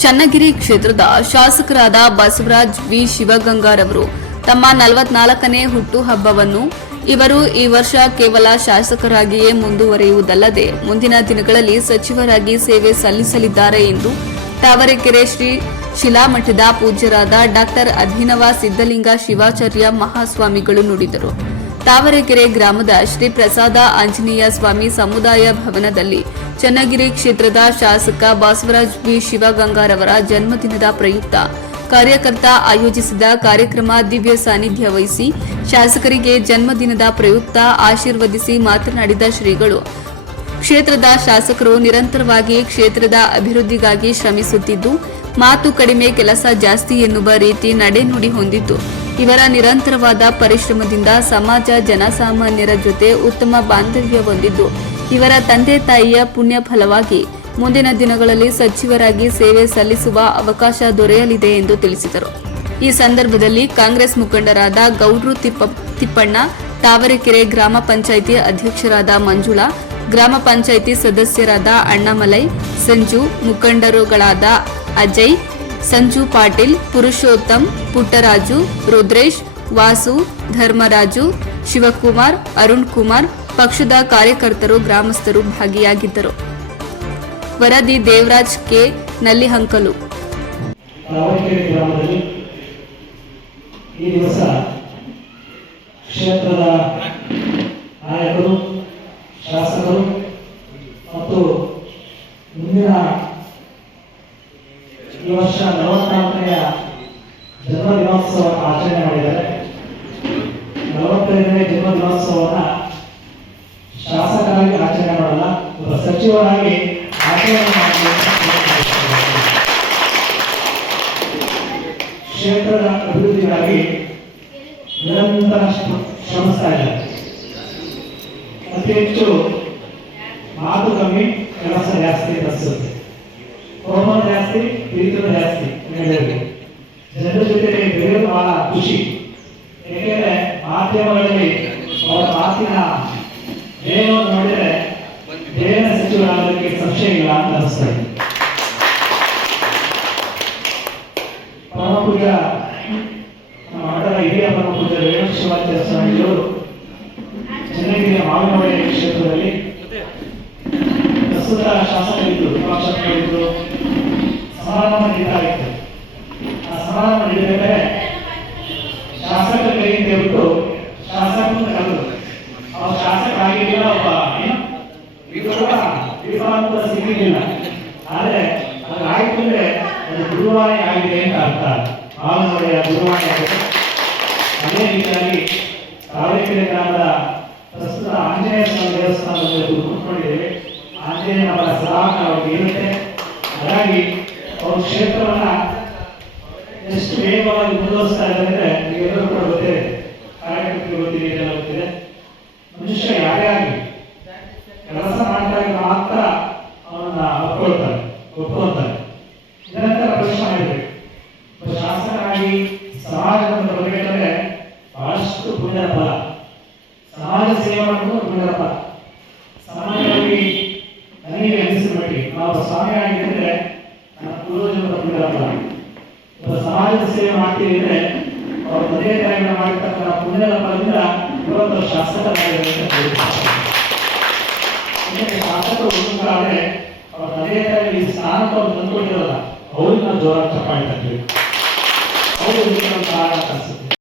ಚನ್ನಗಿರಿ ಕ್ಷೇತ್ರದ ಶಾಸಕರಾದ ಬಸವರಾಜ್ ವಿ ಶಿವಗಂಗಾರವರು ತಮ್ಮ ನಲವತ್ನಾಲ್ಕನೇ ಹುಟ್ಟುಹಬ್ಬವನ್ನು ಇವರು ಈ ವರ್ಷ ಕೇವಲ ಶಾಸಕರಾಗಿಯೇ ಮುಂದುವರಿಯುವುದಲ್ಲದೆ ಮುಂದಿನ ದಿನಗಳಲ್ಲಿ ಸಚಿವರಾಗಿ ಸೇವೆ ಸಲ್ಲಿಸಲಿದ್ದಾರೆ ಎಂದು ತಾವರೆಕೆರೆ ಶ್ರೀ ಶಿಲಾಮಠದ ಪೂಜ್ಯರಾದ ಡಾಕ್ಟರ್ ಅಭಿನವ ಸಿದ್ದಲಿಂಗ ಶಿವಾಚಾರ್ಯ ಮಹಾಸ್ವಾಮಿಗಳು ನುಡಿದರು. ತಾವರೆಕೆರೆ ಗ್ರಾಮದ ಶ್ರೀ ಪ್ರಸಾದ ಆಂಜನೇಯ ಸ್ವಾಮಿ ಸಮುದಾಯ ಭವನದಲ್ಲಿ ಚನ್ನಗಿರಿ ಕ್ಷೇತ್ರದ ಶಾಸಕ ಬಸವರಾಜ್ ಬಿ ಶಿವಗಂಗಾರವರ ಜನ್ಮದಿನದ ಪ್ರಯುಕ್ತ. ಕಾರ್ಯಕರ್ತ ಆಯೋಜಿಸಿದ ಕಾರ್ಯಕ್ರಮ ದಿವ್ಯ ಸಾನ್ನಿಧ್ಯ ವಹಿಸಿ ಶಾಸಕರಿಗೆ ಜನ್ಮದಿನದ ಪ್ರಯುಕ್ತ ಆಶೀರ್ವದಿಸಿ ಮಾತನಾಡಿದ ಶ್ರೀಗಳು. ಕ್ಷೇತ್ರದ ಶಾಸಕರು ನಿರಂತರವಾಗಿ ಕ್ಷೇತ್ರದ ಅಭಿವೃದ್ಧಿಗಾಗಿ ಶ್ರಮಿಸುತ್ತಿದ್ದು, ಮಾತು ಕಡಿಮೆ ಕೆಲಸ ಜಾಸ್ತಿ ಎನ್ನುವ ರೀತಿ ನಡೆನುಡಿ ಹೊಂದಿದ್ದು. ಇವರ ನಿರಂತರವಾದ ಪರಿಶ್ರಮದಿಂದ ಸಮಾಜ ಜನಸಾಮಾನ್ಯರ ಜೊತೆ ಉತ್ತಮ ಬಾಂಧವ್ಯ ಹೊಂದಿದ್ದು. ಇವರ ತಂದೆ ತಾಯಿಯ ಪುಣ್ಯ ಫಲವಾಗಿ ಮುಂದಿನ ದಿನಗಳಲ್ಲಿ ಸಚಿವರಾಗಿ ಸೇವೆ ಸಲ್ಲಿಸುವ ಅವಕಾಶ ದೊರೆಯಲಿದೆ ಎಂದು ತಿಳಿಸಿದರು. ಈ ಸಂದರ್ಭದಲ್ಲಿ ಕಾಂಗ್ರೆಸ್ ಮುಖಂಡರಾದ ಗೌಡ್ರು ತಿಪ್ಪ ತಿಪ್ಪಣ್ಣ, ತಾವರೆಕೆರೆ ಗ್ರಾಮ ಪಂಚಾಯಿತಿ ಅಧ್ಯಕ್ಷರಾದ ಮಂಜುಳಾ, ಗ್ರಾಮ ಪಂಚಾಯಿತಿ ಸದಸ್ಯರಾದ ಅಣ್ಣಾಮಲೈ, ಸಂಜು, ಮುಖಂಡರುಗಳಾದ ಅಜಯ್, ಸಂಜು ಪಾಟೀಲ್, ಪುರುಷೋತ್ತಮ್, ಪುಟ್ಟರಾಜು, ರುದ್ರೇಶ್, ವಾಸು, ಧರ್ಮರಾಜು, ಶಿವಕುಮಾರ್, ಅರುಣ್ ಕುಮಾರ್ ಪಕ್ಷದ ಕಾರ್ಯಕರ್ತರು, ಗ್ರಾಮಸ್ಥರು ಭಾಗಿಯಾಗಿದ್ದರು. ವರದಿ ದೇವರಾಜ್ ಕೆ. ನಲ್ಲಿಹಂಕಲು. ಗ್ರಾಮದಲ್ಲಿ ಈ ವರ್ಷ ಜನ್ಮ ದಿನೋತ್ಸವ ಆಚರಣೆ ಮಾಡಿದ್ದಾರೆ. ನಲವತ್ತೈದನೇ ಜನ್ಮ ದಿನೋತ್ಸವವನ್ನು ಶಾಸಕರಾಗಿ ಆಚರಣೆ ಮಾಡಲ್ಲ ಒಬ್ಬ ಸಚಿವರಾಗಿ ಆಚರಣೆ ಮಾಡಬೇಕು ಕ್ಷೇತ್ರದ ಅಭಿವೃದ್ಧಿಗಾಗಿ ನಿರಂತರ ಶ್ರಮ- ಶ್ರಮಿಸ್ತಾ ಇದ್ದಾರೆ ಅತಿ ಹೆಚ್ಚು ಮಾತು ಕಮ್ಮಿ ಕೆಲಸ ಜಾಸ್ತಿ ಅನಿಸುತ್ತೆ ಕೋಮನ ಜಾಸ್ತಿ ಪ್ರೀತಿನೂ ಜಾಸ್ತಿ ಹೇಳಬೇಕು ಜನರ ಜೊತೆ ಬೆರೆಯೋದು ಬಹಳ ಖುಷಿ ಸಚಿವರಾಗಲಿಕ್ಕೆ ಸಂಶಯ ಇಲ್ಲ ಅಂತ ಅನಿಸ್ತದೆ ಪರಮಪೂಜ ನಮ್ಮ ಮಠದ ಹಿರಿಯ ಪರಮಪೂಜ ರೇಣು ಶಿವಾಚಾರ್ಯ ಸ್ವಾಮಿಗಳು ಚನ್ನಗಿರಿಯ ಮಾವಿನಮಳೆ ಕ್ಷೇತ್ರದಲ್ಲಿ ಪ್ರಸ್ತುತ ಶಾಸಕರಿದ್ದು ವಿಪಕ್ಷಗಳಿದ್ದು ಸಮಾರಂಭ ನಡೀತಾ ವಿಫಲಾಂತ ಸಿಗಲಿಲ್ಲ ಆದರೆ ಅದು ಅಂದ್ರೆ ಅದು ಆಗಿದೆ ಅಂತ ಅರ್ಥ. ಗುರುವಾಣಿ ಆಗಿದೆ. ಅದೇ ರೀತಿಯಾಗಿ ಗ್ರಾಮದ ಪ್ರಸ್ತುತ ಆಂಜನೇಯ ಸ್ವಾಮಿ ದೇವಸ್ಥಾನದಲ್ಲಿ ಕೂತ್ಕೊಂಡಿದ್ದೇವೆ. ಆಂಜನೇಯ ಅವರ ಸಲಹಾ ಅವರಿಗೆ ಇರುತ್ತೆ ಹಾಗಾಗಿ ಅವ್ರ ಕ್ಷೇತ್ರವನ್ನ ಎಷ್ಟು ವೇಗವಾಗಿ ಮುಂದುವರಿಸ್ತಾ ಇದ್ದಾರೆ ನೀವೆಲ್ಲರೂ ಕೂಡ ಗೊತ್ತಿದೆ ಕಾರ್ಯಕರ್ತರು ಗೊತ್ತಿದೆ, ಇದೆಲ್ಲ ಗೊತ್ತಿದೆ. ಮನುಷ್ಯ ಯಾರೇ ಆಗಲಿ ನಾವು ಸ್ವಾಮಿ ಆಗಿದ್ರೆ ನಮ್ಮ ಫಲ ಒಬ್ಬ ಸಮಾಜದ ಸೇವೆ ಮಾಡ್ತೀವಿ ಅಂದ್ರೆ ಅವ್ರ ತಂದೆ ತಾಯಿಗಳ ಮಾಡಿರ್ತಕ್ಕಂಥ ಪುಣ್ಯದ ಫಲದಿಂದ ಇವತ್ತು. ಯಾಕಂದ್ರೆ ಶಾಸಕರು ಆದ್ರೆ ಅವ್ರ ತಂದೆ ತಾಯಿ ಸ್ಥಾನಕ್ಕೆ ಅವ್ರು ತಂದುಕೊಂಡಿರಲ್ಲ ಅವ್ರಿಗೆ ನಾವು ಜೋರಾಗಿ ಚಪ್ಪಾಳೆ ತಟ್ಟಬೇಕು ಅವರು ಅನ್ಸುತ್ತೆ